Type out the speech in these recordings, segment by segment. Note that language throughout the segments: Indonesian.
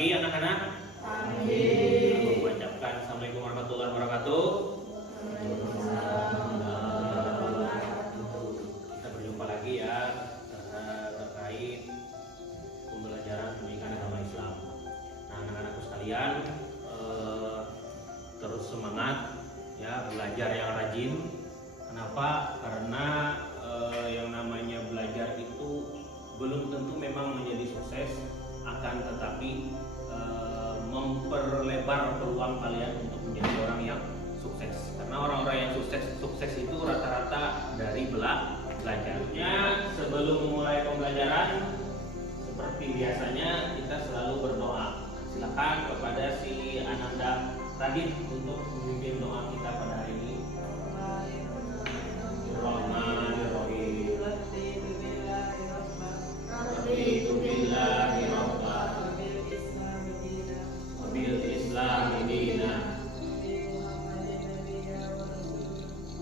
pagi anak-anak. Amin. Mengucapkan Assalamualaikum warahmatullahi wabarakatuh. Kita berjumpa lagi ya terkait pembelajaran pendidikan agama Islam. Nah, anak-anakku sekalian, terus semangat ya, belajar yang rajin. Kenapa? Karena yang namanya belajar itu belum tentu memang menjadi sukses, akan tetapi memperlebar peluang kalian untuk menjadi orang yang sukses. Karena orang-orang yang sukses itu rata-rata dari belajarnya. Sebelum memulai pembelajaran, seperti biasanya kita selalu berdoa. Silakan kepada si Ananda Radit untuk memimpin doa kita pada hari ini. Bismillahirrahmanirrahim. Raditu billahi rabban wa bil islami dinan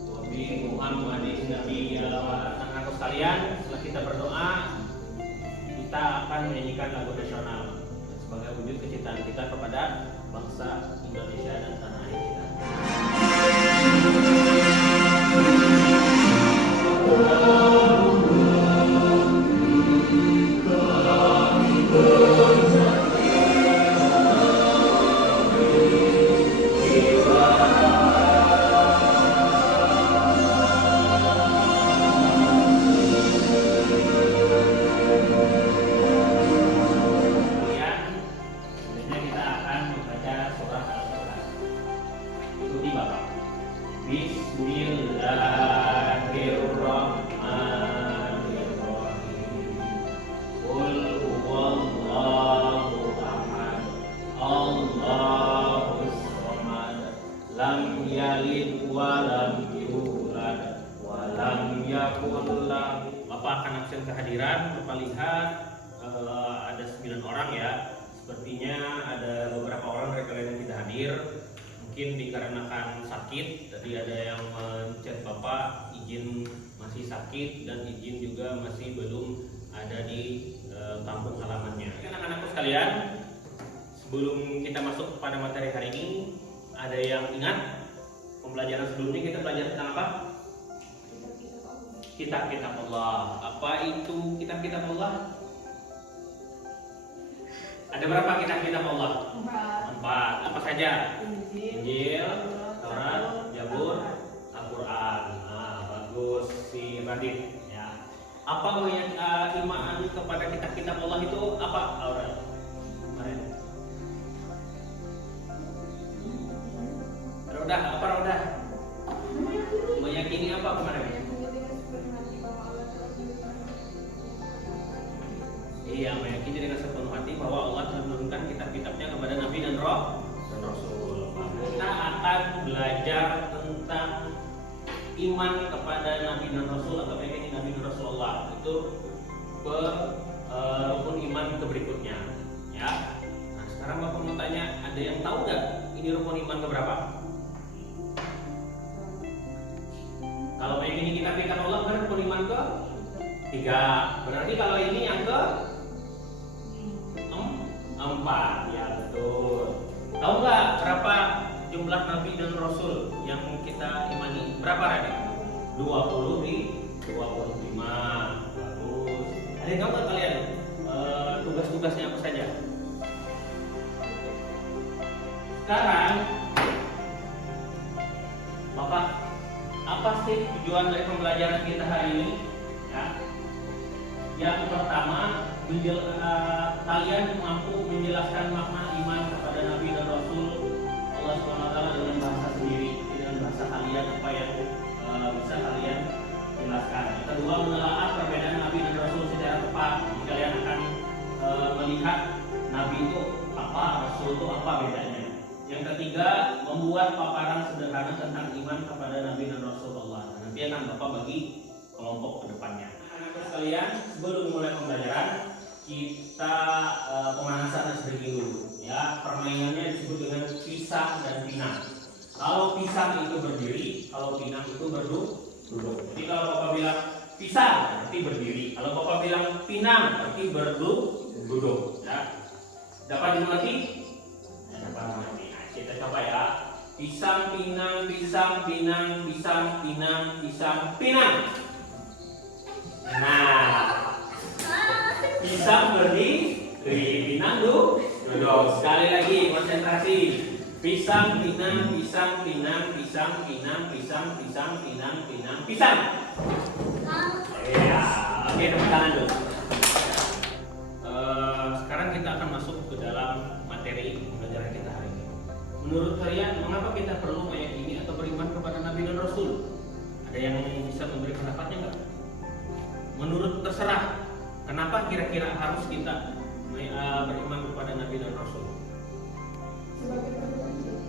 wa bi Muhammadin nabiyya wa anak-anakku sekalian, setelah kita berdoa, kita akan menyanyikan lagu nasional sebagai wujud kecintaan kita kepada bangsa Indonesia dan tanah air kita. Bapak akan absen kehadiran. Bapak lihat ada 9 orang ya. Sepertinya ada beberapa orang dari kalian yang tidak hadir. Mungkin dikarenakan sakit. Tadi ada yang menchat Bapak izin masih sakit dan izin juga masih belum ada di kampung halamannya. Anak-anakku sekalian, sebelum kita masuk pada materi hari ini, ada yang ingat pembelajaran sebelumnya kita belajar tentang apa? Kitab-kitab Allah. Apa itu kitab-kitab Allah? Ada berapa kitab-kitab Allah? 4. Apa saja? Injil, Taurat, Zabur, Al-Quran. Nah, bagus si Radit ya. Apa iman kepada kitab-kitab Allah itu apa? Taurat. Kemarin. Rodah, apa rodah? Meyakini apa kemarin? Iya, meyakini dengan sepenuh hati bahwa Allah telah menurunkan kitab-kitabnya kepada Nabi dan Rasul. Kita akan belajar tentang iman kepada Nabi dan Rasul atau meyakini Nabi dan Rasulullah. Itu rukun iman ke berikutnya. Ya. Nah, sekarang Bapak mau tanya, ada yang tahu nggak ini rukun iman ke berapa? Kalau meyakini kitab-kitab Allah kan rukun iman ke 3. Berarti kalau ini yang ke 4. Ya betul. Tahu nggak berapa jumlah Nabi dan Rasul yang kita imani? Berapa Radik? 20 di 25. Bagus. Ada yang tahu nggak kalian tugas-tugasnya apa saja? Sekarang Bapak, apa sih tujuan dari pembelajaran kita hari ini? Ya. Yang pertama, kalian mampu menjelaskan makna iman kepada Nabi dan Rasul Allah SWT dengan bahasa sendiri, dengan bahasa kalian apa yang bisa kalian jelaskan. Yang kedua, menelaah perbedaan Nabi dan Rasul secara tepat. Jadi kalian akan melihat Nabi itu apa, Rasul itu apa bedanya. Yang ketiga, membuat paparan sederhana tentang iman kepada Nabi dan Rasul Allah. Nanti akan Bapak bagi kelompok ke depannya. Anak-anak sekalian, sebelum mulai pembelajaran, kita pemanasan sedikit dulu. Ya, permainannya disebut dengan pisang dan pinang. Kalau pisang itu berdiri, kalau pinang itu duduk. Jadi kalau Bapak bilang pisang, berarti berdiri. Kalau Bapak bilang pinang, berarti duduk. Ya. Dapat dimengerti? Dapat dimengerti. Nah, kita coba ya. Pisang, pinang, pisang, pinang, pisang, pinang, pisang, pinang. Nah, pisang berdiri, pinang duduk. Sekali lagi konsentrasi. Pisang, pinang, pisang, pinang, pisang, pinang, pisang, pisang, pinang, pinang, pisang. Ya, oke, tepuk tangan dulu. Sekarang kita akan masuk ke dalam materi pembelajaran kita hari ini. Menurut kalian, mengapa kita perlu meyakini atau beriman kepada Nabi dan Rasul? Ada yang bisa memberi pendapatnya nggak? Menurut terserah. Kenapa kira-kira harus kita beriman kepada Nabi dan Rasul?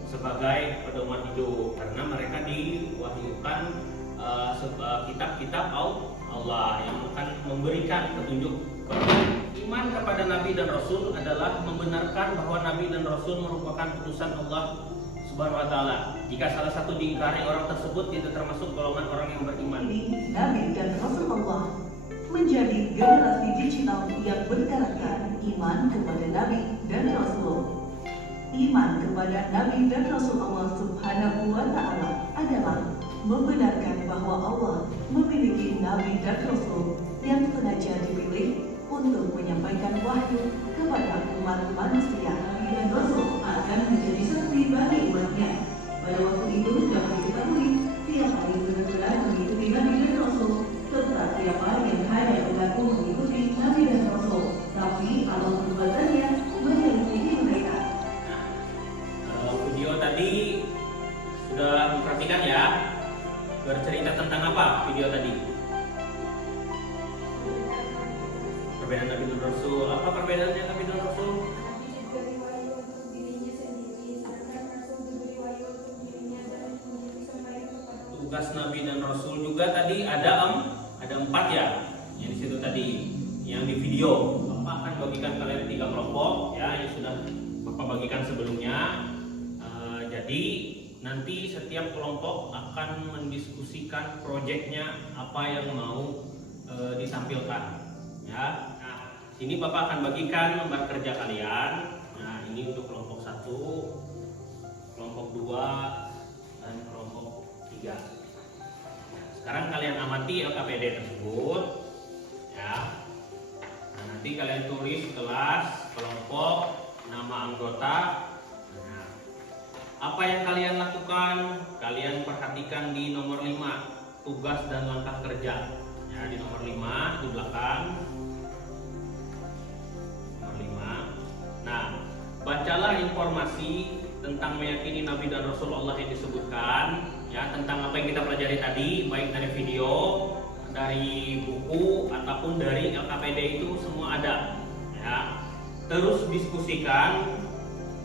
Sebagai pedoman hidup, karena mereka diwahyukan kitab-kitab Allah yang akan memberikan petunjuk. Iman kepada Nabi dan Rasul adalah membenarkan bahwa Nabi dan Rasul merupakan putusan Allah Subhanahu wa Ta'ala. Jika salah satu diingkari orang tersebut, tidak termasuk golongan orang yang beriman. Nabi dan Rasul Allah menjadi generasi digital yang berkarakter iman kepada Nabi dan Rasul. Iman kepada Nabi dan Rasul Allah Subhanahu wa Ta'ala adalah membenarkan bahwa Allah memiliki Nabi dan Rasul yang sengaja dipilih untuk menyampaikan wahyu kepada umat manusia. Nabi dan Rasul akan menjadi saksi bagi umatnya. Pada waktu itu dapat diketahui tiap hari benar-benar mengikuti Nabi dan Rasul, serta tiap hari yang hanya mengaku mengikuti Nabi dan Rasul, tapi amal perbuatannya menyelisihi mereka. Video tadi sudah diperhatikan ya. Bercerita tentang apa video tadi? Perbedaan Nabi dan Rasul. Apa perbedaannya Nabi dan Rasul? Nabi diberi wahyu untuk dirinya sendiri, sedangkan Rasul diberi wahyu untuk dirinya dan menjadi sampai kepada Tugas Nabi dan Rasul juga tadi ada 4 ya. Yang di situ tadi yang di video. Bapak akan bagikan kalian 3 kelompok ya, yang sudah Bapak bagikan sebelumnya. Jadi nanti setiap kelompok akan mendiskusikan proyeknya apa yang mau ditampilkan ya. Nah, sini Bapak akan bagikan lembar kerja kalian. Nah, ini untuk kelompok 1, kelompok 2, dan kelompok 3. Sekarang kalian amati LKPD tersebut ya. Nah, nanti kalian tulis kelas, kelompok, nama anggota. Nah, apa yang kalian lakukan? Kalian perhatikan di nomor 5, tugas dan langkah kerja. Ya, di nomor 5 di belakang. Nomor 5. Nah, bacalah informasi tentang meyakini Nabi dan Rasul Allah yang disebutkan, ya, tentang apa yang kita pelajari tadi, baik dari video, dari buku ataupun dari LKPD, itu semua ada, ya. Terus diskusikan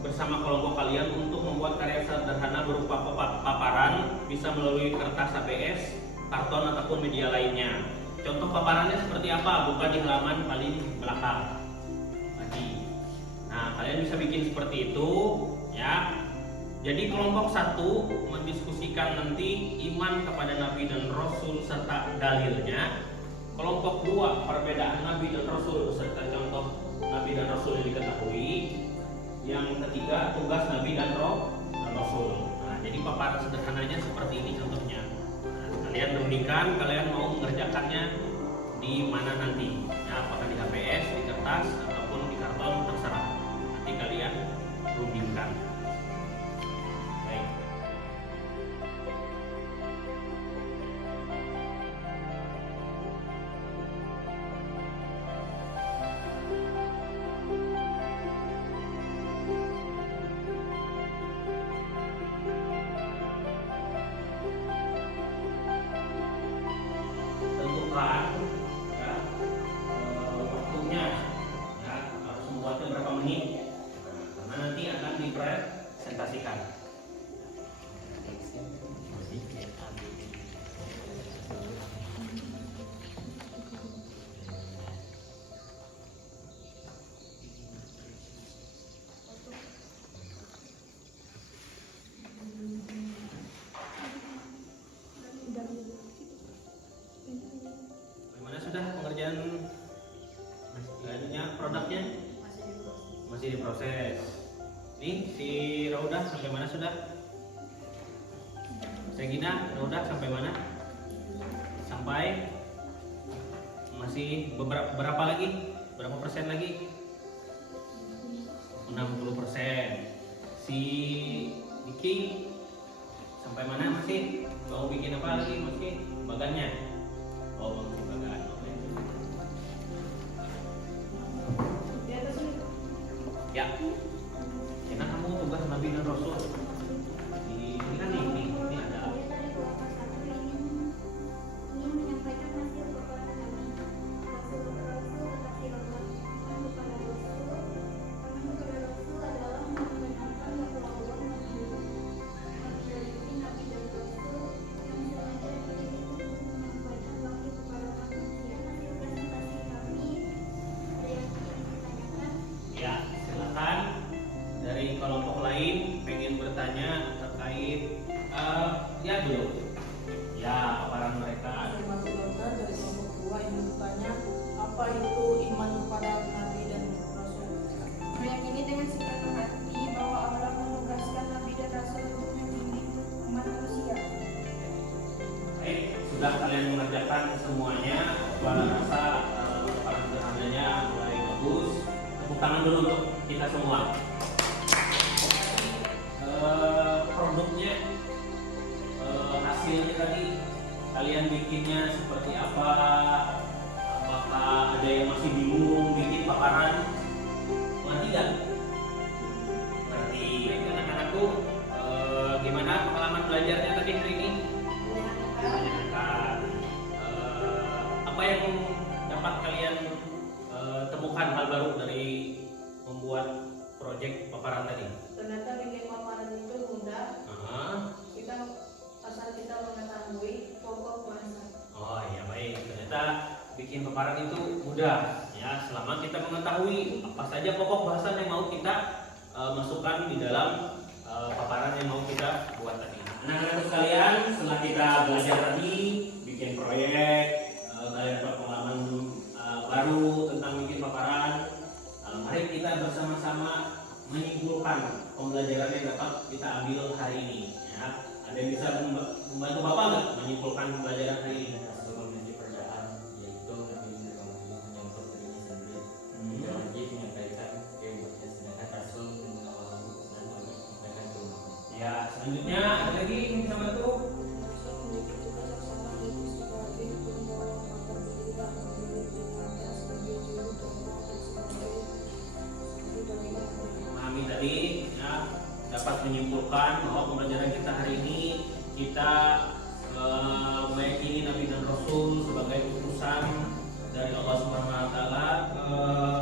bersama kelompok kalian untuk membuat karya sederhana berupa paparan, bisa melalui kertas ABS, karton ataupun media lainnya. Contoh paparannya seperti apa? Buka di halaman paling belakang lagi. Nah, kalian bisa bikin seperti itu, ya. Jadi kelompok 1 mendiskusikan nanti iman kepada Nabi dan Rasul serta dalilnya. Kelompok 2 perbedaan Nabi dan Rasul serta contoh Nabi dan Rasul yang diketahui. Yang ketiga tugas Nabi dan Rasul. Nah, jadi paparan sederhananya seperti ini contohnya. Nah, kalian rundingkan, kalian mau mengerjakannya di mana nanti? Ya, apakah di HPS, di kertas, ataupun di karton, terserah. Nanti kalian rundingkan. Baik. Tentukan ya, masih diproses. Nih si Rauda sampai mana sudah? Segina Rauda sampai mana? Sampai masih berapa lagi? Berapa persen lagi? 60%. Si Diki sampai mana masih? Mau bikin apa lagi masih? Bagannya? Oh, bagan. Oke. Di atas ini. Ya. Karena kamu tugas Nabi dan Rasul. Ini kan ini ada. Ingin menyampaikan hasil kepada kami. Rasul kekasih Allah, iman kepada Rasul adalah membenarkan bahwa Allah memiliki Nabi dan Rasul yang sengaja dipilih untuk menyampaikan wahyu kepada manusia. Hasil presentasi kami, ada yang ingin ditanyakan? Ya, silakan. Dari kelompok lain pengen bertanya terkait ya belum? Ya, paparan mereka. Termasuk dokter dari kelompok 2 ingin bertanya apa itu iman kepada Nabi dan Rasul. Meyakini dengan sepenuh hati bahwa Allah menugaskan Nabi dan Rasul untuk membimbing umat manusia. Baik, sudah kalian mengerjakan semuanya. Pada rasa para sederhananya mulai bagus. Tepuk tangan dulu untuk kita semua. Produknya, hasilnya tadi kalian bikinnya seperti apa? Apakah ada yang masih bingung bikin paparan? Ngerti nggak? Ngerti. Anak-anakku, gimana pengalaman belajarnya tadi hari ini? Menyenangkan. Apa yang dapat kalian temukan hal baru dari membuat proyek paparan tadi? Ternyata bikin paparan itu mudah. Kita asal kita mengetahui pokok bahasa. Oh iya baik, ternyata bikin paparan itu mudah ya selama kita mengetahui apa saja pokok bahasan yang mau kita masukkan di dalam paparan yang mau kita buat tadi. Anak-anak sekalian, setelah kita belajar tadi bikin proyek, kalian dapat pengalaman baru tentang bikin paparan. Mari kita bersama-sama menyimpulkan pembelajaran yang dapat kita ambil hari ini. Ya. Ada yang bisa membantu Bapak nggak menyimpulkan pembelajaran hari ini? Hasil memiliki perbedaan yaitu Nabi menyambut dirinya sendiri dan wajib menyampaikan ke umatnya sedangkan Rasul mengawal dan wajib menyampaikan ke umatnya. Ya, selanjutnya ada lagi yang bisa bantu? Rasul memiliki tugas bersama yaitu sebagai pembawa kabar gembira, memberi firman-Nya sebagai juru tokoh dan sebagai baginda. Memahami tadi ya dapat menyimpulkan bahwa pembelajaran kita hari ini kita meyakini Nabi dan Rasul sebagai utusan dari Allah Subhanahu Wa Taala,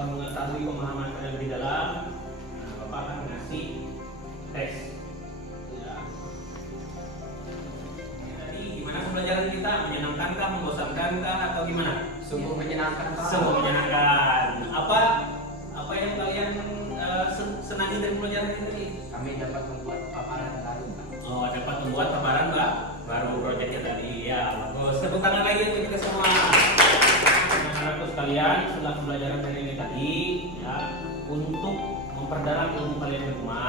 mengetahui pemahaman yang lebih dalam. Nah, Bapak akan ngasih tes. Ya. Tadi gimana pembelajaran kita? Menyenangkankah, membosankankah, atau gimana? Sungguh menyenangkan Pak. Sungguh menyenangkan. Apa yang kalian senangi dari pembelajaran ini tadi? Kami dapat membuat paparan baru Pak. Oh, dapat membuat paparan baru proyeknya tadi. Ya, bagus. Tepuk tangan lagi untuk kita semua. Anak-anakku sekalian, setelah pembelajaran dari ini tadi, ya, untuk memperdalam ilmu kalian berdua,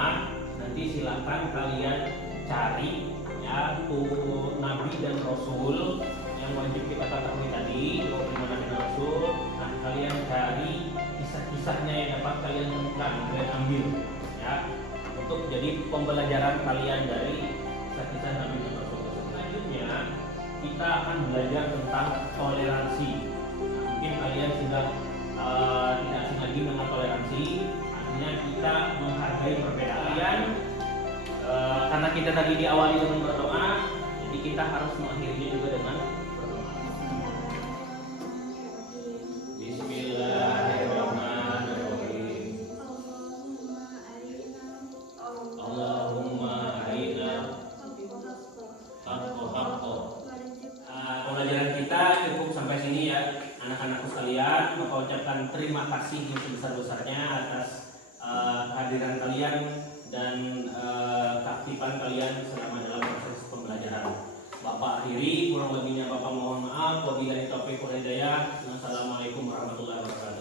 nanti silakan kalian cari ya tuh Nabi dan Rasul yang wajib kita ketahui tadi, Nabi dan Rasul. Nah, kalian cari kisah-kisahnya yang dapat kalian temukan, kalian ambil, ya, untuk jadi pembelajaran kalian dari kisah-kisah Nabi dan Rasul. Selanjutnya kita akan belajar tentang toleransi. Nah, mungkin kalian sudah tidak asing lagi dengan toleransi. Artinya kita menghargai perbedaan. Karena kita tadi diawali dengan berdoa, jadi kita harus mengakhirinya juga dengan berdoa. Bismillahirrahmanirrahim. Allahumma arina haqqo. Pembelajaran kita cukup sampai sini ya, anak-anakku sekalian. Bapak ucapkan terima kasih yang sebesar-besarnya atas kehadiran kalian dan keaktifan kalian selama dalam proses pembelajaran. Bapak akhiri, kurang lebihnya Bapak mohon maaf. Wabillahi taufiq wal hidayah. Wassalamualaikum warahmatullahi wabarakatuh.